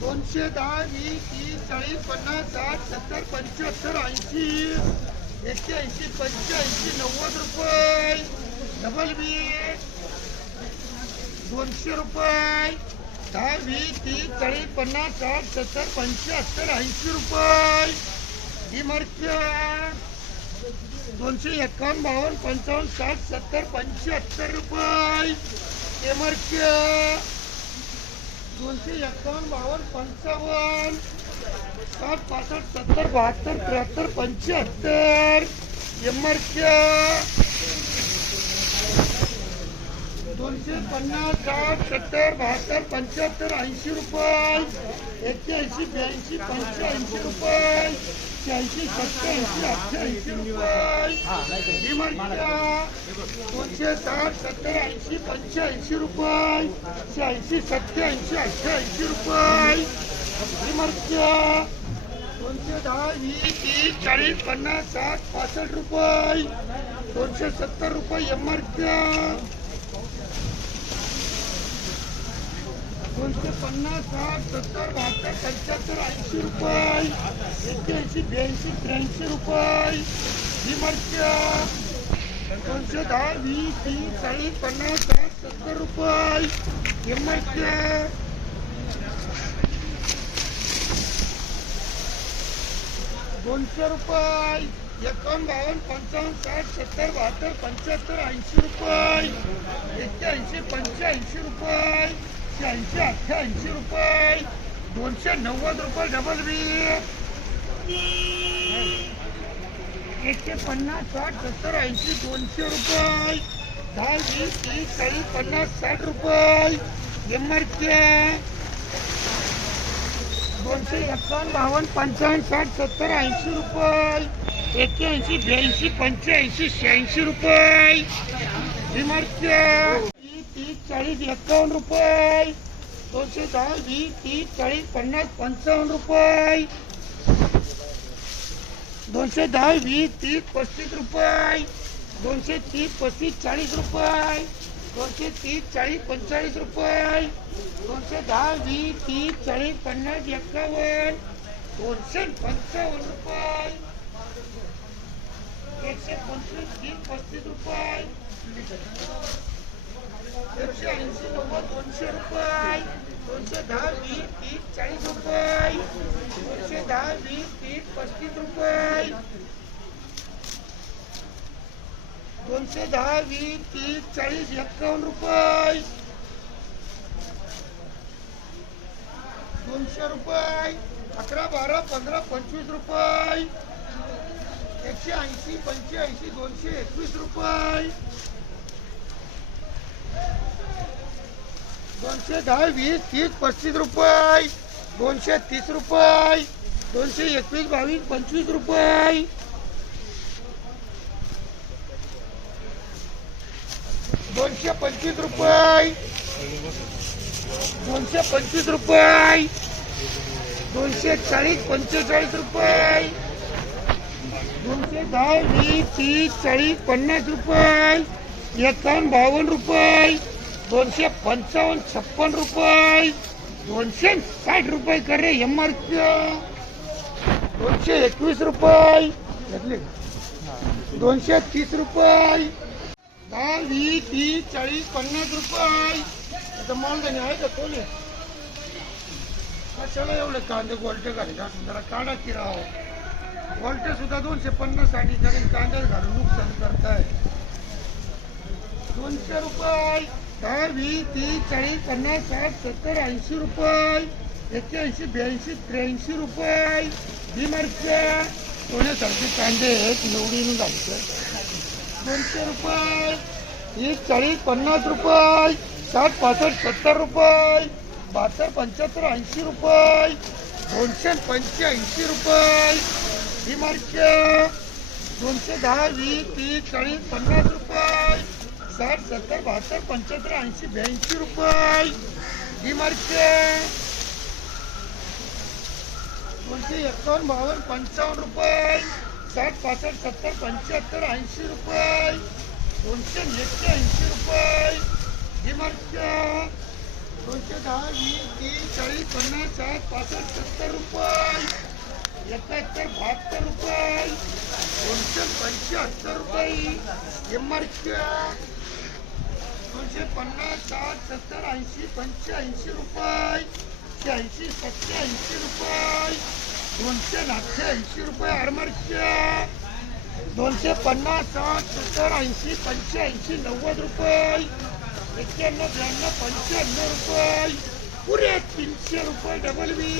दोनशे दहा वीस तीस चाळीस पन्नास साठ सत्तर पंच्याहत्तर ऐंशी एकशे ऐंशी पंच्याऐंशी नव्वद रुपये डबल वीस दोनशे रुपये दहा वीस तीस चाळीस पन्नास साठ सत्तर पंच्याहत्तर ऐंशी रुपये ही दोनशे एकावन्न बावन्न पंचावन्न साठ सत्तर पंच्याहत्तर रुपये. हे दोनशे एकावन्न बावन्न पंचावन्न साठ पासष्ट सत्तर बहात्तर त्र्याहत्तर पंच्याहत्तर. एमआरच्या दोनशे पन्नास साठ सत्तर बहात्तर पंच्याहत्तर ऐंशी रुपये. एक्क्याऐंशी ब्याऐंशी पंच्याऐंशी रुपये. शहाऐंशी सत्याऐंशी अठ्ठ्याऐंशी रुपये. एमआरच्या दोनशे साठ सत्तर ऐंशी पंच्याऐंशी रुपये. शहाऐंशी सत्याऐंशी अठ्ठ्याऐंशी रुपये. इमरच्या दोनशे दहा वीस तीस, चाळीस, पन्नास, साठ, पासष्ट रुपये. दोनशे सत्तर रुपये एमआरच्या दोनशे पन्नास साठ सत्तर बहात्तर पंच्याहत्तर ऐंशी रुपये. एक्क्याऐंशी ब्याऐंशी त्र्याऐंशी रुपये. इमरच्या दोनशे दहा वीस तीस चाळीस पन्नास साठ सत्तर रुपये. एमआरच्या दोनशे रुपये. एकावन्न बावन्न पंचावन्न साठ सत्तर बहात्तर पंच्याहत्तर ऐंशी रुपये. एक्क्याऐंशी पंच्याऐंशी रुपये. शहाऐंशी अठ्ठ्याऐंशी रुपये. दोनशे नव्वद रुपये डबल बी एकशे पन्नास साठ सत्तर ऐंशी दोनशे रुपये. दहा वीस तीस चाळीस पन्नास साठ रुपये. एमआरचे दोनशे एकावन्न बावन्न पंचावन्न साठ सत्तर ऐंशी रुपये. एक्क्याऐंशी ब्याऐंशी पंच्याऐंशी शहाऐंशी रुपये. एम तीस चाळीस एकावन्न रुपये. दोनशे दहा वीस तीस चाळीस पन्नास पंचावन्न रुपये. दोनशे दहा वीस तीस पस्तीस रुपये. दोनशे तीस पस्तीस चाळीस रुपये. दोनशे तीस चाळीस पंचेचाळीस रुपये. दोनशे दहा वीस तीस चाळीस पन्नास एकावन्न. दोनशे पंचावन्न रुपये. एकशे पंचवीस तीस पस्तीस रुपये. एकशे ऐंशी नव्वद दोनशे रुपये. दोनशे दहा वीस तीस चाळीस रुपये. दोनशे दहा वीस तीस पस्तीस रुपये. दोनशे दहा वीस तीस चाळीस एक्कावन्न रुपये. दोनशे रुपये. अकरा बारा पंधरा पंचवीस रुपये. एकशे ऐंशी पंच्याऐंशी दोनशे एकवीस रुपये. दोनशे दहा वीस तीस पस्तीस रुपये. दोनशे तीस रुपये. दोनशे एकवीस बावीस पंचवीस रुपये. दोनशे पंचवीस रुपये. दोनशे पंचवीस रुपये. दोनशे चाळीस पंचेचाळीस रुपये. दोनशे दहा वीस तीस चाळीस पन्नास रुपये. एकावन्न बावन्न रुपये. दोनशे पंचावन्न छप्पन रुपये. दोनशे साठ रुपये कर रे एम आर पी. दोनशे एकवीस रुपये. घेतले. दोनशे तीस रुपये. दहा वीस तीस चाळीस पन्नास रुपये. आता मालदानी आहे का कोणी? कशाला एवढे कांदे गोलटे घालता? जरा काढा की राव. गोलटे सुद्धा दोनशे पन्नाससाठी कारण कांदे घालून नुकसान करताय. दोनशे रुपये. दहा वीस तीस चाळीस पन्नास साठ सत्तर ऐंशी रुपये एक्क्याऐंशी ब्याऐंशी त्र्याऐंशी रुपये. बिमारच्या सोन्यासारखे कांदे एक निवडून घालतात दोनशे रुपये तीस चाळीस पन्नास रुपये साठ पासष्ट सत्तर रुपये बहात्तर पंच्याहत्तर ऐंशी रुपये दोनशे पंच्याऐंशी रुपये. ही मार्के दोनशे दहा वीस तीस चाळीस पन्नास रुपये. साठ सत्तर बहात्तर पंच्याहत्तर ऐंशी ब्याऐंशी रुपये. ही मार्के. दोनशे एकावन्न बावन्न पंचावन्न रुपये. साठ पासष्ट सत्तर पंच्याहत्तर ऐंशी रुपये. दोनशे ऐंशी रुपये. ही मार्के. दोनशे दहा वीस तीस चाळीस पन्नास साठ पासष्ट सत्तर रुपये. एकाहत्तर बहात्तर रुपये. दोनशे पंच्याहत्तर रुपये. एमआरच्या पन्नास साठ सत्तर ऐंशी पंच्याऐंशी रुपये शहाऐंशी सत्याऐंशी रुपये दोनशे अठ्ठ्याऐंशी रुपये आरमारच्या दोनशे पन्नास साठ सत्तर ऐंशी पंच्याऐंशी नव्वद रुपये एक्क्याण्णव ब्याण्णव पंच्याण्णव रुपये पुरे तीनशे रुपये डबल बी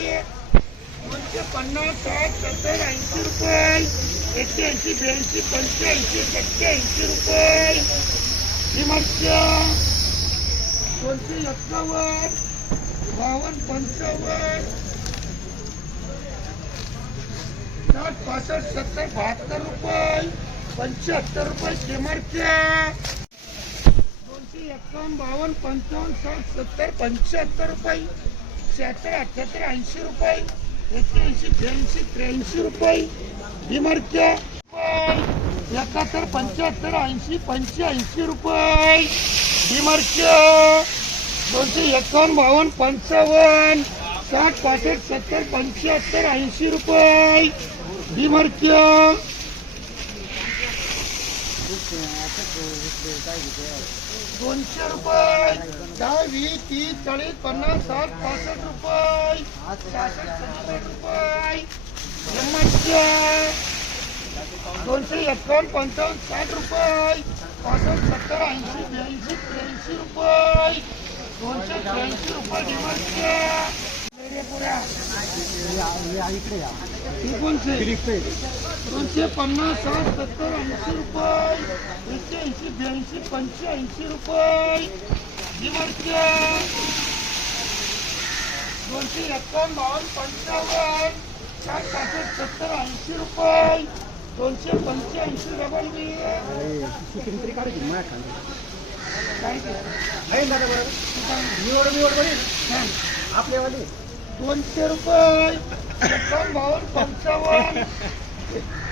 दोनशे पन्नास साठ सत्तर ऐंशी रुपये एक्क्याऐंशी ब्याऐंशी पंच्याऐंशी सत्याऐंशी रुपये विमर्श दोनशे एक्कावन्न बावन्न पंचावन्न साठ पासष्ट सत्तर बहात्तर रुपये पंच्याहत्तर रुपये किमरच्या दोनशे एक्कावन्न बावन्न पंचावन्न साठ सत्तर पंच्याहत्तर रुपये शहात्तर अठ्ठ्याहत्तर ऐंशी रुपये एक्क्याऐंशी त्र्याऐंशी त्र्याऐंशी रुपये बिमरच्या एकाहत्तर पंच्याहत्तर ऐंशी पंच्याऐंशी रुपये. बिमरच्या दोनशे एकावन्न बावन्न पंचावन्न साठ पासष्ट सत्तर पंच्याहत्तर ऐंशी रुपये. बिमरच्या दोनशे रुपये. दहा वीस तीस चाळीस पन्नास साठ पासष्ट रुपये. सहासष्ट रुपये. दोनशे एकावन्न पंचावन्न साठ रुपये. पासष्ट, सत्तर, ऐंशी, ब्याऐंशी, त्र्याऐंशी दोनशे त्र्याऐंशी साठ, सत्तर, ऐंशी रुपये. एक्क्याऐंशी ब्याऐंशी पंच्याऐंशी रुपये. दिवसच्या दोनशे एकावन्न, बावन्न, पंचावन्न. साठ पासष्ट सत्तर, ऐंशी रुपये. दोनशे पंच्याऐंशी काय ते? छान. दोनशे रुपये एकावन्न बावन्न पंचावन्न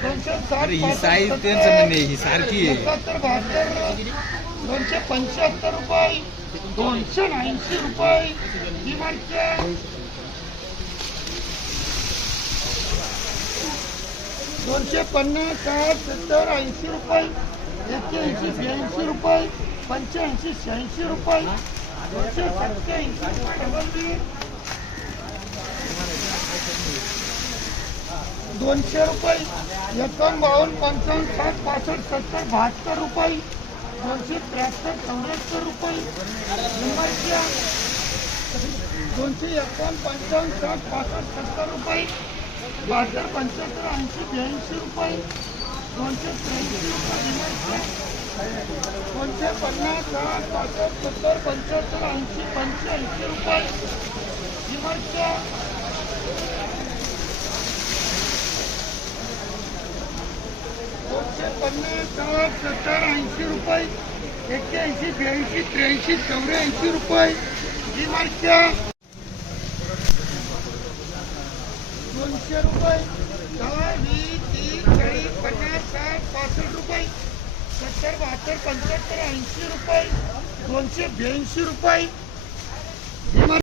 दोनशे साठ ही साईज त्यांचं म्हणणे ही सारखी आहे एकाहत्तर बहात्तर दोनशे पंच्याहत्तर रुपये दोनशे ऐंशी रुपये दोनशे पन्नास साठ सत्तर ऐंशी रुपये. एक्क्याऐंशी ब्याऐंशी रुपये. पंच्याऐंशी शहाऐंशी रुपये. दोनशे सत्त्याऐंशी रुपये. डबल बी दोनशे रुपये. एकावन्न बावन्न पंचावन्न साठ पासष्ट सत्तर बहात्तर रुपये. दोनशे त्र्याहत्तर चौऱ्याहत्तर रुपये. दोनशे एकावन्न पंचावन्न साठ पासष्ट सत्तर रुपये. बहात्तर पंच्याहत्तर ऐंशी ब्याऐंशी रुपये दोनशे त्र्याऐंशी रुपये नंबरच्या दोनशे पन्नास साठ पासष्ट सत्तर पंच्याहत्तर ऐंशी पंच्याऐंशी रुपये नंबरच्या दोनशे पन्नास साठ सत्तर ऐंशी रुपये एक्क्याऐंशी ब्याऐंशी त्र्याऐंशी चौऱ्याऐंशी रुपये ही मार्च्या दोनशे रुपये. दहा वीस तीस चाळीस पन्नास साठ पासष्ट रुपये. सत्तर बहात्तर पंच्याहत्तर ऐंशी रुपये. दोनशे ब्याऐंशी रुपये.